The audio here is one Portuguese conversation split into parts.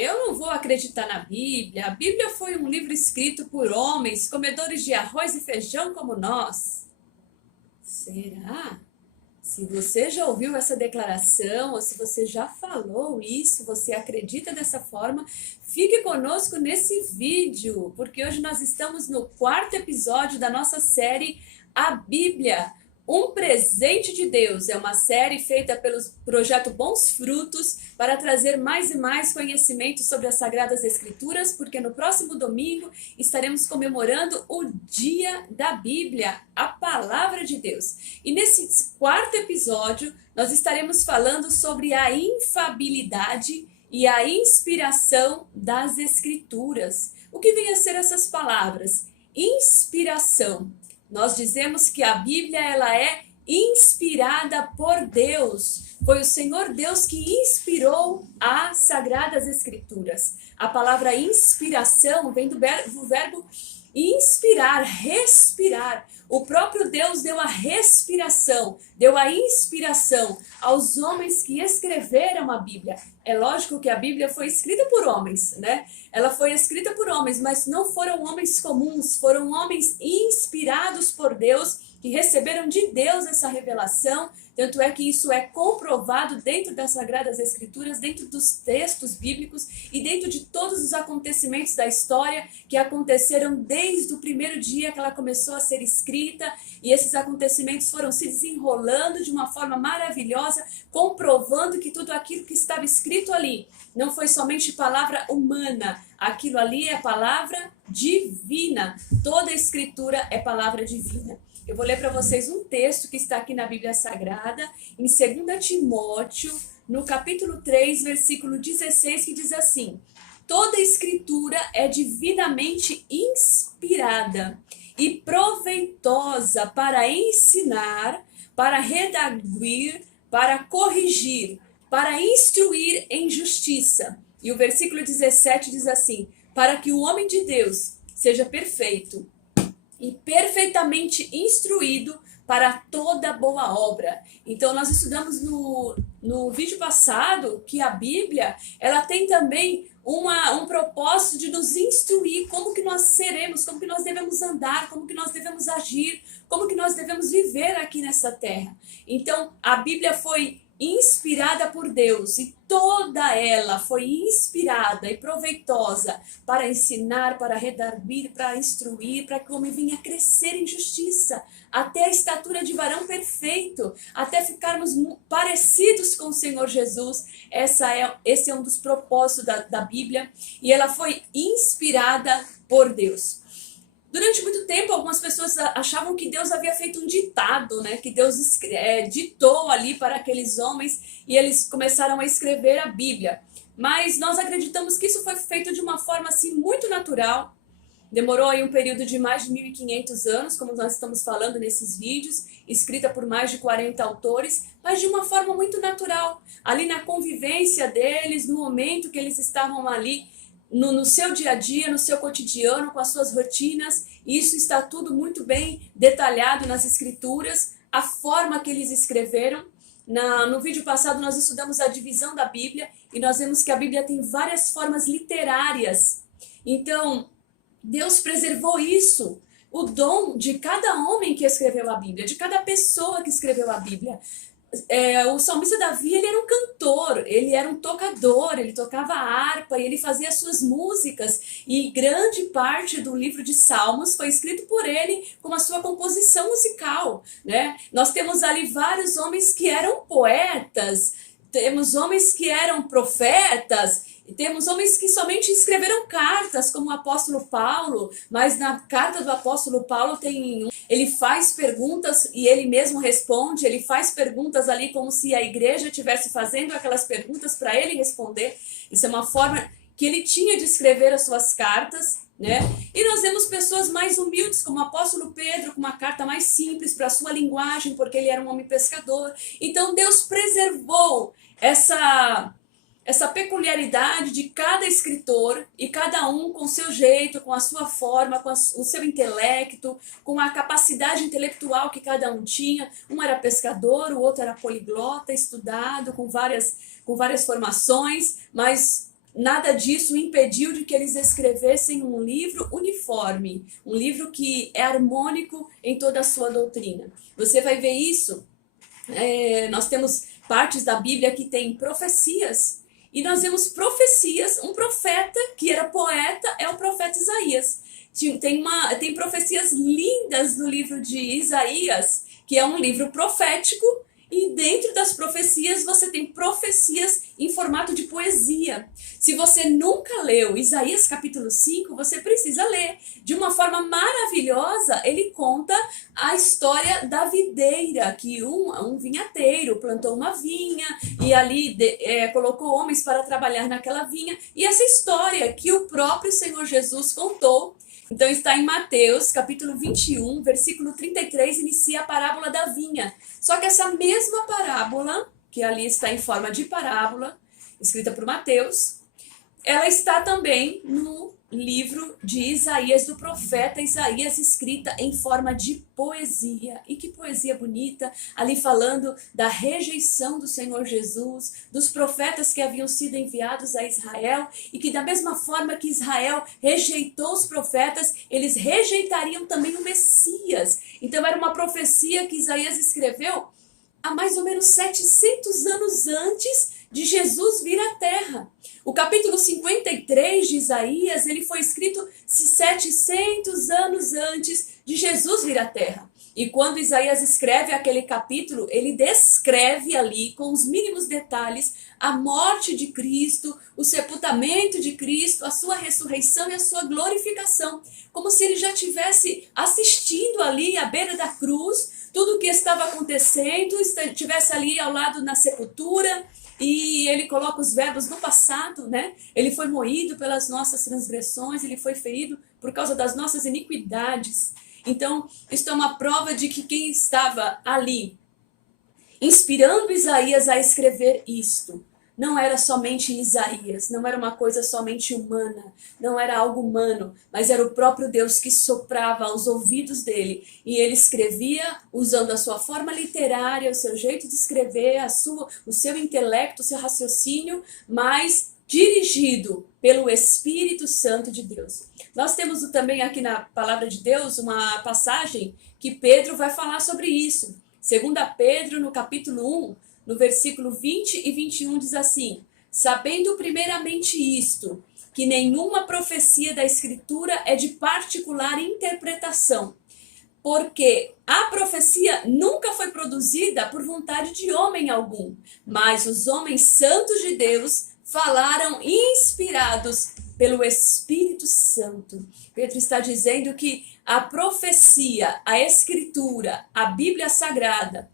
Eu não vou acreditar na Bíblia. A Bíblia foi um livro escrito por homens, comedores de arroz e feijão como nós. Será? Se você já ouviu essa declaração, ou se você já falou isso, você acredita dessa forma, fique conosco nesse vídeo, porque hoje nós estamos no quarto episódio da nossa série A Bíblia, um presente de Deus. É uma série feita pelo projeto Bons Frutos para trazer mais e mais conhecimento sobre as Sagradas Escrituras, porque no próximo domingo estaremos comemorando o Dia da Bíblia, a Palavra de Deus. E nesse quarto episódio, nós estaremos falando sobre a infabilidade e a inspiração das Escrituras. O que vem a ser essas palavras? Inspiração. Nós dizemos que a Bíblia ela é inspirada por Deus. Foi o Senhor Deus que inspirou as Sagradas Escrituras. A palavra inspiração vem do verbo inspirar, respirar. O próprio Deus deu a respiração, deu a inspiração aos homens que escreveram a Bíblia. É lógico que a Bíblia foi escrita por homens, né? Ela foi escrita por homens, mas não foram homens comuns, foram homens inspirados por Deus, que receberam de Deus essa revelação. Tanto é que isso é comprovado dentro das Sagradas Escrituras, dentro dos textos bíblicos e dentro de todos os acontecimentos da história que aconteceram desde o primeiro dia que ela começou a ser escrita. E esses acontecimentos foram se desenrolando de uma forma maravilhosa, comprovando que tudo aquilo que estava escrito ali não foi somente palavra humana, aquilo ali é palavra divina. Toda a escritura é palavra divina. Eu vou ler para vocês um texto que está aqui na Bíblia Sagrada, em 2 Timóteo, no capítulo 3, versículo 16, que diz assim: toda escritura é divinamente inspirada e proveitosa para ensinar, para redarguir, para corrigir, para instruir em justiça. E o versículo 17 diz assim: para que o homem de Deus seja perfeito e perfeitamente instruído para toda boa obra. Então, nós estudamos no vídeo passado que a Bíblia ela tem também um propósito de nos instruir como que nós seremos, como que nós devemos andar, como que nós devemos agir, como que nós devemos viver aqui nessa terra. Então, a Bíblia foi inspirada por Deus e toda ela foi inspirada e proveitosa para ensinar, para redarguir, para instruir, para que o homem venha crescer em justiça, até a estatura de varão perfeito, até ficarmos parecidos com o Senhor Jesus. Esse é um dos propósitos da Bíblia e ela foi inspirada por Deus. Durante muito tempo, algumas pessoas achavam que Deus havia feito um ditado, né? Que Deus ditou ali para aqueles homens e eles começaram a escrever a Bíblia. Mas nós acreditamos que isso foi feito de uma forma assim muito natural. Demorou aí um período de mais de 1500 anos, como nós estamos falando nesses vídeos, escrita por mais de 40 autores, mas de uma forma muito natural. Ali na convivência deles, no momento que eles estavam ali, no seu dia a dia, no seu cotidiano, com as suas rotinas. Isso está tudo muito bem detalhado nas escrituras, a forma que eles escreveram. No vídeo passado nós estudamos a divisão da Bíblia e nós vemos que a Bíblia tem várias formas literárias. Então, Deus preservou isso, o dom de cada homem que escreveu a Bíblia, de cada pessoa que escreveu a Bíblia. O salmista Davi, ele era um cantor, ele era um tocador, ele tocava harpa e ele fazia suas músicas, e grande parte do livro de Salmos foi escrito por ele com a sua composição musical, né? Nós temos ali vários homens que eram poetas, temos homens que eram profetas, temos homens que somente escreveram cartas, como o apóstolo Paulo, mas na carta do apóstolo Paulo ele faz perguntas e ele mesmo responde, ele faz perguntas ali como se a igreja estivesse fazendo aquelas perguntas para ele responder. Isso é uma forma que ele tinha de escrever as suas cartas, né? E nós vemos pessoas mais humildes, como o apóstolo Pedro, com uma carta mais simples para a sua linguagem, porque ele era um homem pescador. Então Deus preservou essa peculiaridade de cada escritor, e cada um com o seu jeito, com a sua forma, com o seu intelecto, com a capacidade intelectual que cada um tinha. Um era pescador, o outro era poliglota, estudado, com várias formações, mas nada disso impediu de que eles escrevessem um livro uniforme, um livro que é harmônico em toda a sua doutrina. Você vai ver isso, nós temos partes da Bíblia que tem profecias, e nós vemos profecias, um profeta que era poeta é o profeta Isaías. Tem profecias lindas no livro de Isaías, que é um livro profético, e dentro das profecias você tem profecias em formato de poesia. Se você nunca leu Isaías capítulo 5, você precisa ler. De uma forma maravilhosa, ele conta a história da videira, que um vinhateiro plantou uma vinha e ali colocou homens para trabalhar naquela vinha. E essa história que o próprio Senhor Jesus contou. Então está em Mateus, capítulo 21, versículo 33, inicia a parábola da vinha. Só que essa mesma parábola, que ali está em forma de parábola, escrita por Mateus, ela está também no livro de Isaías, do profeta Isaías, escrita em forma de poesia. E que poesia bonita, ali falando da rejeição do Senhor Jesus, dos profetas que haviam sido enviados a Israel, e que da mesma forma que Israel rejeitou os profetas, eles rejeitariam também o Messias. Então era uma profecia que Isaías escreveu há mais ou menos 700 anos antes de Jesus vir à Terra. O capítulo 53 de Isaías, ele foi escrito 700 anos antes de Jesus vir à Terra. E quando Isaías escreve aquele capítulo, ele descreve ali, com os mínimos detalhes, a morte de Cristo, o sepultamento de Cristo, a sua ressurreição e a sua glorificação, como se ele já tivesse assistindo ali à beira da cruz, tudo o que estava acontecendo, estivesse ali ao lado na sepultura. E ele coloca os verbos no passado, né? Ele foi moído pelas nossas transgressões, ele foi ferido por causa das nossas iniquidades. Então, isto é uma prova de que quem estava ali, inspirando Isaías a escrever isto, não era somente Isaías, não era uma coisa somente humana, não era algo humano, mas era o próprio Deus que soprava aos ouvidos dele. E ele escrevia usando a sua forma literária, o seu jeito de escrever, o seu intelecto, o seu raciocínio, mas dirigido pelo Espírito Santo de Deus. Nós temos também aqui na Palavra de Deus uma passagem que Pedro vai falar sobre isso. 2 Pedro, no capítulo 1, no versículo 20 e 21 diz assim: sabendo primeiramente isto, que nenhuma profecia da Escritura é de particular interpretação, porque a profecia nunca foi produzida por vontade de homem algum, mas os homens santos de Deus falaram inspirados pelo Espírito Santo. Pedro está dizendo que a profecia, a Escritura, a Bíblia Sagrada,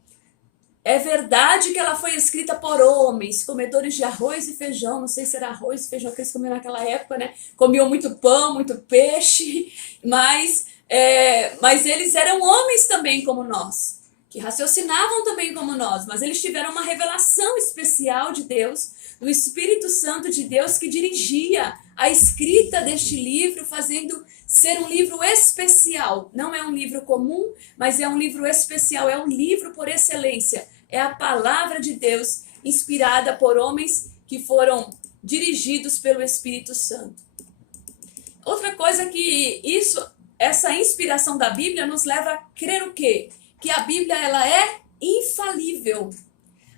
é verdade que ela foi escrita por homens, comedores de arroz e feijão. Não sei se era arroz e feijão que eles comiam naquela época, né? Comiam muito pão, muito peixe, mas eles eram homens também como nós, que raciocinavam também como nós, mas eles tiveram uma revelação especial de Deus, do Espírito Santo de Deus, que dirigia a escrita deste livro, fazendo ser um livro especial. Não é um livro comum, mas é um livro especial, é um livro por excelência. É a palavra de Deus, inspirada por homens que foram dirigidos pelo Espírito Santo. Outra coisa que essa inspiração da Bíblia nos leva a crer o quê? Que a Bíblia ela é infalível.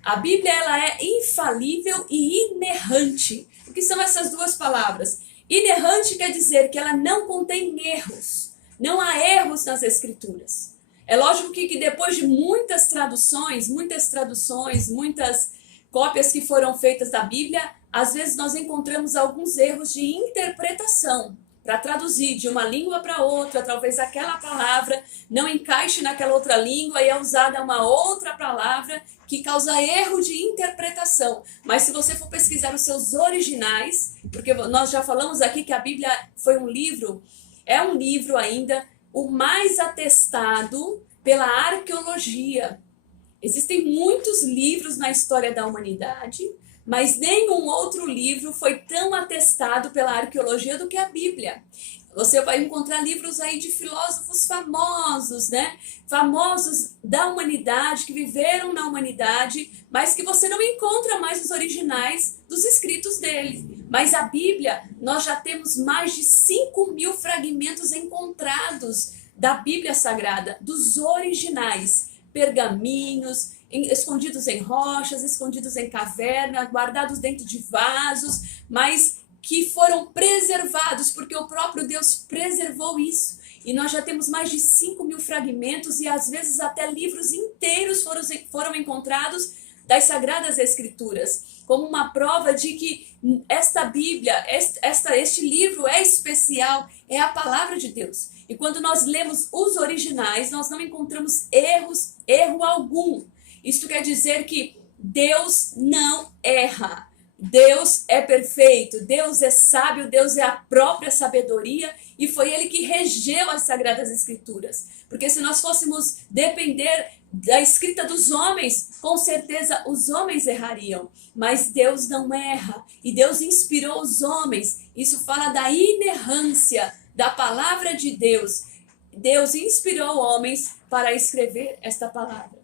A Bíblia ela é infalível e inerrante. O que são essas duas palavras? Inerrante quer dizer que ela não contém erros. Não há erros nas Escrituras. É lógico que depois de muitas traduções, muitas cópias que foram feitas da Bíblia, às vezes nós encontramos alguns erros de interpretação. Para traduzir de uma língua para outra, talvez aquela palavra não encaixe naquela outra língua e é usada uma outra palavra que causa erro de interpretação. Mas se você for pesquisar os seus originais, porque nós já falamos aqui que a Bíblia é um livro ainda o mais atestado pela arqueologia. Existem muitos livros na história da humanidade, mas nenhum outro livro foi tão atestado pela arqueologia do que a Bíblia. Você vai encontrar livros aí de filósofos famosos, né? Famosos da humanidade, que viveram na humanidade, mas que você não encontra mais os originais dos escritos deles. Mas a Bíblia, nós já temos mais de 5.000 fragmentos encontrados da Bíblia Sagrada, dos originais, pergaminhos, escondidos em rochas, escondidos em cavernas, guardados dentro de vasos, mas que foram preservados, porque o próprio Deus preservou isso. E nós já temos mais de 5.000 fragmentos e às vezes até livros inteiros foram encontrados das Sagradas Escrituras, como uma prova de que esta Bíblia, este livro é especial, é a palavra de Deus. E quando nós lemos os originais, nós não encontramos erro algum. Isto quer dizer que Deus não erra. Deus é perfeito, Deus é sábio, Deus é a própria sabedoria e foi Ele que regeu as Sagradas Escrituras. Porque se nós fôssemos depender da escrita dos homens, com certeza os homens errariam. Mas Deus não erra e Deus inspirou os homens. Isso fala da inerrância da palavra de Deus. Deus inspirou homens para escrever esta palavra.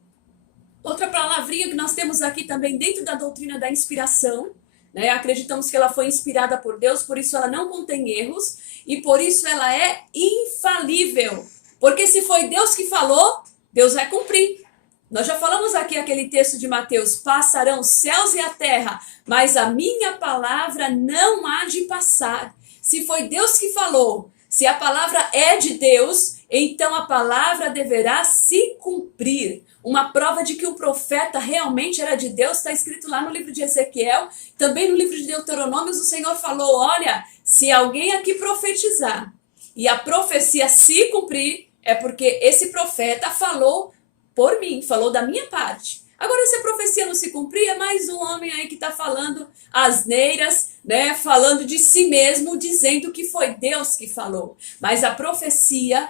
Outra palavrinha que nós temos aqui também dentro da doutrina da inspiração, né? Acreditamos que ela foi inspirada por Deus, por isso ela não contém erros e por isso ela é infalível. Porque se foi Deus que falou, Deus vai cumprir. Nós já falamos aqui aquele texto de Mateus: passarão os céus e a terra, mas a minha palavra não há de passar. Se foi Deus que falou, se a palavra é de Deus, então a palavra deverá se cumprir. Uma prova de que o profeta realmente era de Deus está escrito lá no livro de Ezequiel, também no livro de Deuteronômios. O Senhor falou: olha, se alguém aqui profetizar e a profecia se cumprir, é porque esse profeta falou por mim, falou da minha parte. Agora, se a profecia não se cumprir, é mais um homem aí que está falando asneiras, né? Falando de si mesmo, dizendo que foi Deus que falou. Mas a profecia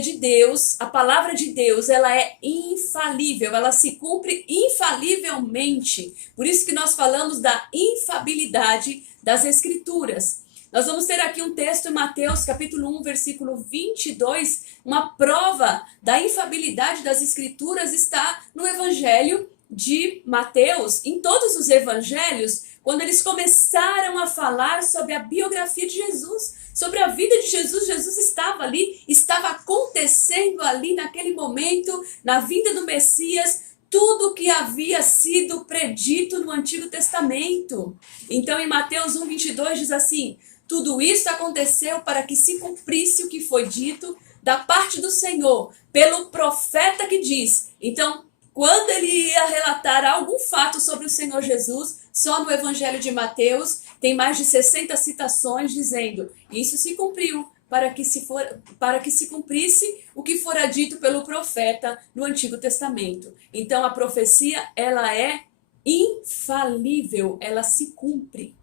de Deus, a palavra de Deus, ela é infalível, ela se cumpre infalivelmente. Por isso que nós falamos da infabilidade das Escrituras. Nós vamos ter aqui um texto em Mateus, capítulo 1, versículo 22, uma prova da infabilidade das Escrituras está no Evangelho de Mateus. Em todos os evangelhos, quando eles começaram a falar sobre a biografia de Jesus, sobre a vida de Jesus, Jesus estava ali, estava acontecendo ali naquele momento, na vinda do Messias, tudo que havia sido predito no Antigo Testamento. Então, em Mateus 1, 22, diz assim: tudo isso aconteceu para que se cumprisse o que foi dito da parte do Senhor, pelo profeta que diz. Então, quando ele ia relatar algum fato sobre o Senhor Jesus, só no Evangelho de Mateus tem mais de 60 citações dizendo: isso se cumpriu para que se cumprisse o que fora dito pelo profeta no Antigo Testamento. Então a profecia, ela é infalível, ela se cumpre.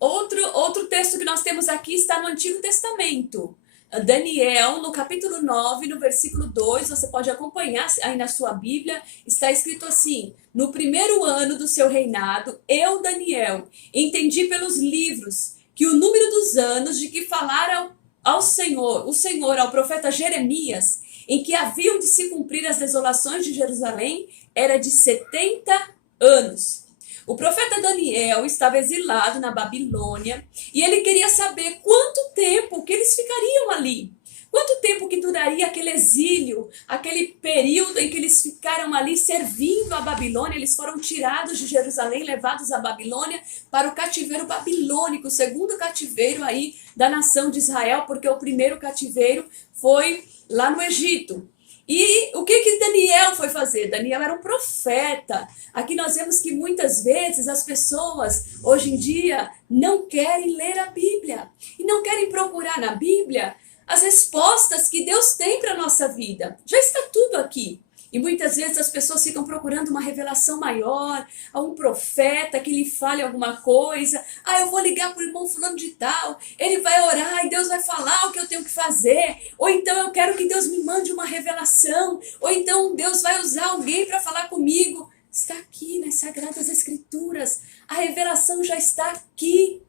Outro texto que nós temos aqui está no Antigo Testamento. Daniel, no capítulo 9, no versículo 2, você pode acompanhar aí na sua Bíblia, está escrito assim: no primeiro ano do seu reinado, eu, Daniel, entendi pelos livros que o número dos anos de que falara o Senhor ao profeta Jeremias, em que haviam de se cumprir as desolações de Jerusalém, era de 70 anos. O profeta Daniel estava exilado na Babilônia e ele queria saber quanto tempo que eles ficariam ali. Quanto tempo que duraria aquele exílio, aquele período em que eles ficaram ali servindo a Babilônia. Eles foram tirados de Jerusalém, levados à Babilônia para o cativeiro babilônico, o segundo cativeiro aí da nação de Israel, porque o primeiro cativeiro foi lá no Egito. E o que Daniel foi fazer? Daniel era um profeta. Aqui nós vemos que muitas vezes as pessoas, hoje em dia, não querem ler a Bíblia. E não querem procurar na Bíblia as respostas que Deus tem para a nossa vida. Já está tudo aqui. E muitas vezes as pessoas ficam procurando uma revelação maior, a um profeta que lhe fale alguma coisa. Eu vou ligar para o irmão fulano de tal, ele vai orar e Deus vai falar o que eu tenho que fazer. Ou então eu quero que Deus me mande uma revelação. Ou então Deus vai usar alguém para falar comigo. está aqui nas Sagradas Escrituras. A revelação já está aqui.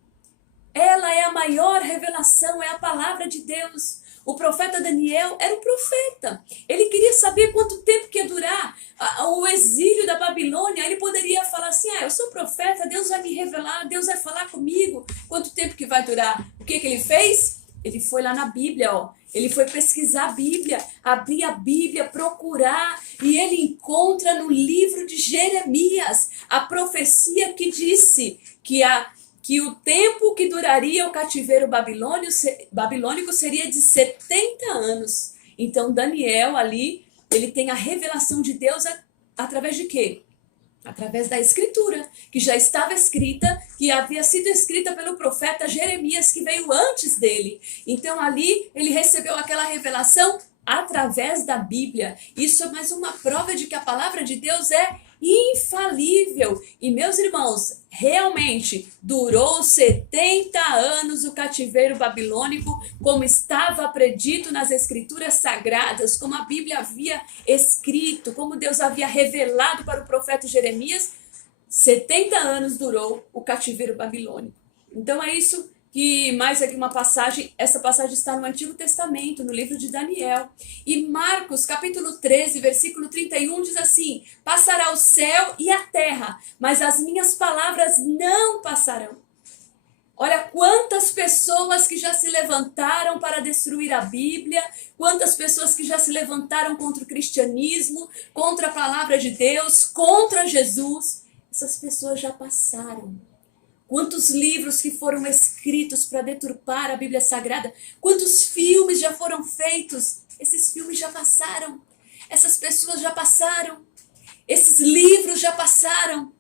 Ela é a maior revelação, é a palavra de Deus. O profeta Daniel era um profeta. Ele queria saber quanto tempo que ia durar o exílio da Babilônia. Ele poderia falar assim, eu sou profeta, Deus vai me revelar, Deus vai falar comigo. Quanto tempo que vai durar? O que ele fez? Ele foi lá na Bíblia, Ele foi pesquisar a Bíblia, abrir a Bíblia, procurar, e ele encontra no livro de Jeremias a profecia que disse que o tempo que duraria o cativeiro babilônico seria de 70 anos. Então Daniel ali, ele tem a revelação de Deus através de quê? Através da Escritura, que já estava escrita, que havia sido escrita pelo profeta Jeremias, que veio antes dele. Então ali ele recebeu aquela revelação através da Bíblia. Isso é mais uma prova de que a palavra de Deus é infalível. E meus irmãos, realmente durou 70 anos o cativeiro babilônico, como estava predito nas Escrituras Sagradas, como a Bíblia havia escrito, como Deus havia revelado para o profeta Jeremias. 70 anos durou o cativeiro babilônico. Então é isso que mais aqui uma passagem, essa passagem está no Antigo Testamento, no livro de Daniel. E Marcos, capítulo 13, versículo 31, diz assim: passará o céu e a terra, mas as minhas palavras não passarão. Olha quantas pessoas que já se levantaram para destruir a Bíblia, quantas pessoas que já se levantaram contra o cristianismo, contra a palavra de Deus, contra Jesus. Essas pessoas já passaram. Quantos livros que foram escritos para deturpar a Bíblia Sagrada, quantos filmes já foram feitos, esses filmes já passaram, essas pessoas já passaram, esses livros já passaram,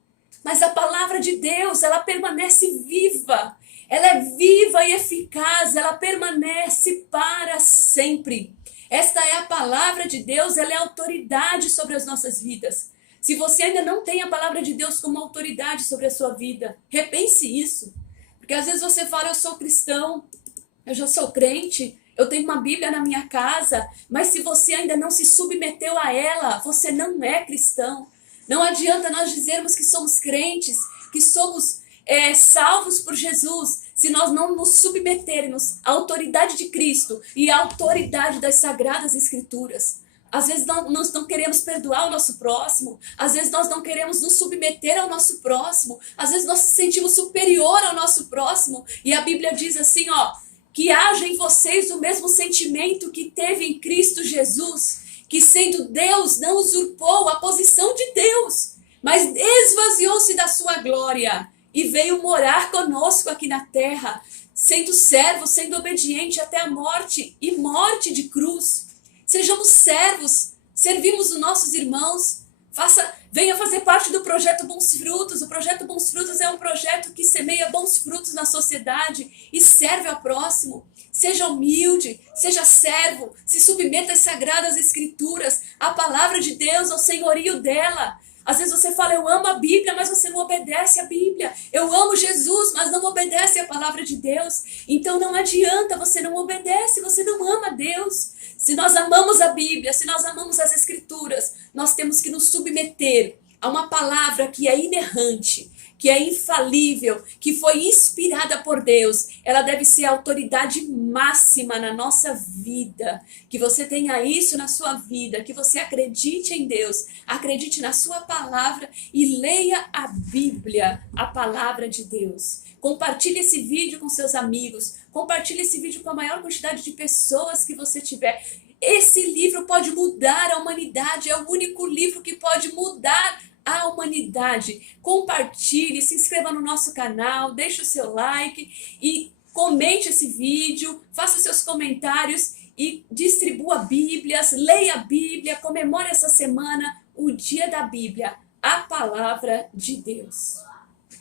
mas a palavra de Deus, ela permanece viva, ela é viva e eficaz, ela permanece para sempre. Esta é a palavra de Deus, ela é autoridade sobre as nossas vidas. Se você ainda não tem a palavra de Deus como autoridade sobre a sua vida, repense isso. Porque às vezes você fala, eu sou cristão, eu já sou crente, eu tenho uma Bíblia na minha casa, mas se você ainda não se submeteu a ela, você não é cristão. Não adianta nós dizermos que somos crentes, que somos salvos por Jesus, se nós não nos submetermos à autoridade de Cristo e à autoridade das Sagradas Escrituras. Às vezes nós não queremos perdoar o nosso próximo, às vezes nós não queremos nos submeter ao nosso próximo, às vezes nós nos sentimos superior ao nosso próximo, e a Bíblia diz assim, que haja em vocês o mesmo sentimento que teve em Cristo Jesus, que sendo Deus não usurpou a posição de Deus, mas esvaziou-se da sua glória e veio morar conosco aqui na terra, sendo servo, sendo obediente até a morte e morte de cruz. Sejamos servos, servimos os nossos irmãos, venha fazer parte do projeto Bons Frutos. O projeto Bons Frutos é um projeto que semeia bons frutos na sociedade e serve ao próximo. Seja humilde, seja servo, se submeta às Sagradas Escrituras, à palavra de Deus, ao senhorio dela. Às vezes você fala, eu amo a Bíblia, mas você não obedece à Bíblia. Eu amo Jesus, mas não obedece à palavra de Deus. Então não adianta, você não obedece, você não ama Deus. Se nós amamos a Bíblia, se nós amamos as Escrituras, nós temos que nos submeter a uma palavra que é inerrante, que é infalível, que foi inspirada por Deus. Ela deve ser a autoridade máxima na nossa vida. Que você tenha isso na sua vida, que você acredite em Deus, acredite na sua palavra e leia a Bíblia, a palavra de Deus. Compartilhe esse vídeo com seus amigos, compartilhe esse vídeo com a maior quantidade de pessoas que você tiver. Esse livro pode mudar a humanidade, é o único livro que pode mudar a humanidade. Compartilhe, se inscreva no nosso canal, deixe o seu like e comente esse vídeo, faça seus comentários e distribua Bíblias, leia a Bíblia, comemore essa semana o Dia da Bíblia, a palavra de Deus.